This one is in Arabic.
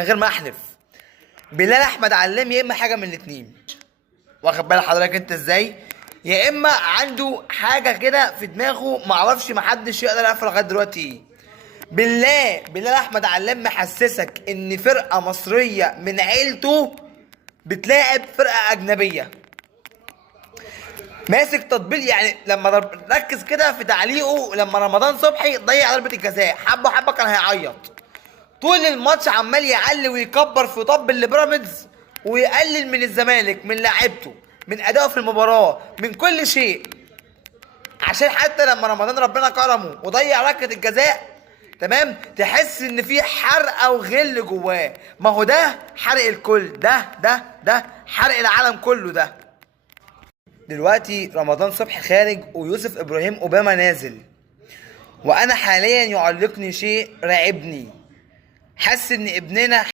من غير ما احلف. بلال احمد علام يا اما حاجه من الاتنين، واخد بال حضرتك انت ازاي؟ يا اما عنده حاجه كده في دماغه معرفش محدش يقدر يعرفها لغايه دلوقتي ايه. بالله بلال احمد علام محسسك ان فرقه مصريه من عيلته بتلاعب فرقه اجنبيه. ماسك تطبيل، يعني لما ركز كده في تعليقه لما رمضان صبحي ضيع ضربه الجزاء، حبه حبه كان هيعيط. طول الماتش عمال يعلي ويكبر في طب البيراميدز ويقلل من الزمالك، من لاعيبته، من ادائه في المباراه، من كل شيء، عشان حتى لما رمضان ربنا كرمه وضيع ركله الجزاء تمام تحس ان في حرقه وغل جواه. ما هو ده حرق الكل، ده حرق العالم كله ده. دلوقتي رمضان صبحي خارج ويوسف ابراهيم اوباما نازل، وانا حاليا يعلقني شيء راعبني. حاسس ان ابننا